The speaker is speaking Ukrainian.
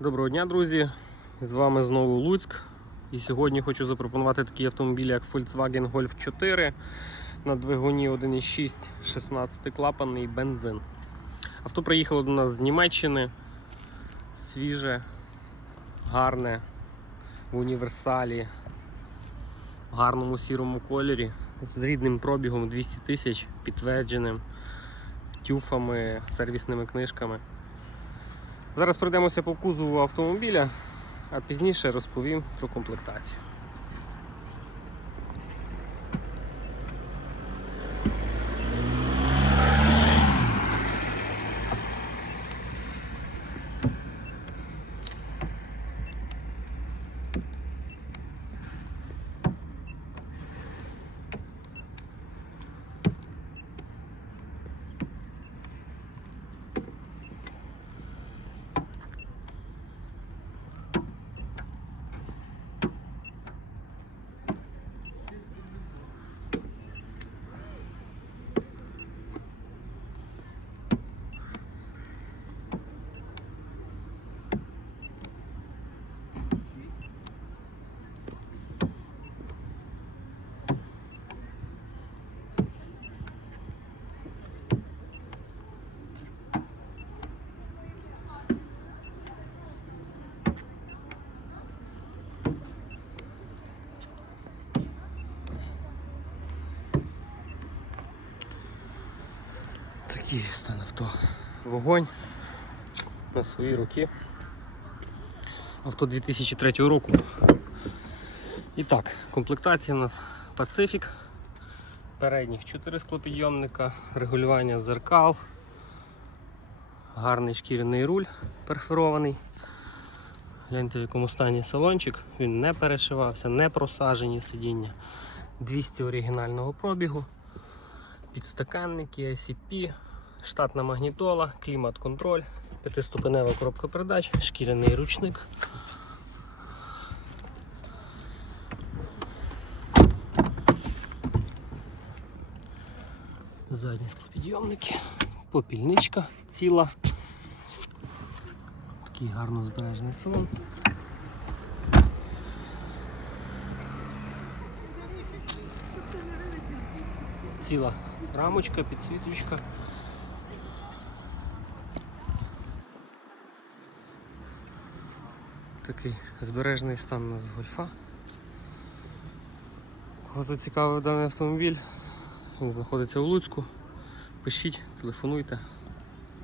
Доброго дня, друзі! З вами знову Луцьк. І сьогодні хочу запропонувати такий автомобіль, як Volkswagen Golf 4 на двигуні 1.6 16 клапанний бензин. Авто приїхало до нас з Німеччини. Свіже, гарне, в універсалі, в гарному сірому кольорі, з рідним пробігом 200 тисяч, підтвердженим, тюфами, сервісними книжками. Зараз пройдемося по кузову автомобіля, а пізніше розповім про комплектацію. Такий стан авто. Вогонь на свої руки. Авто 2003 року. І так, комплектація у нас Pacific. Передніх 4 склопідйомника, регулювання зеркал, гарний шкіряний руль перфорований. Гляньте в якому стані салончик, він не перешивався, не просажені сидіння. 200 оригінального пробігу, підстаканники, ICP, штатна магнітола, клімат-контроль, п'ятиступенева коробка передач, шкіряний ручник. Задні склопідйомники, попільничка ціла. Такий гарно збережений салон. Ціла рамочка, підсвіточка. Такий збережний стан у нас гольфа. Кого зацікавив даний автомобіль, він знаходиться у Луцьку. Пишіть, телефонуйте.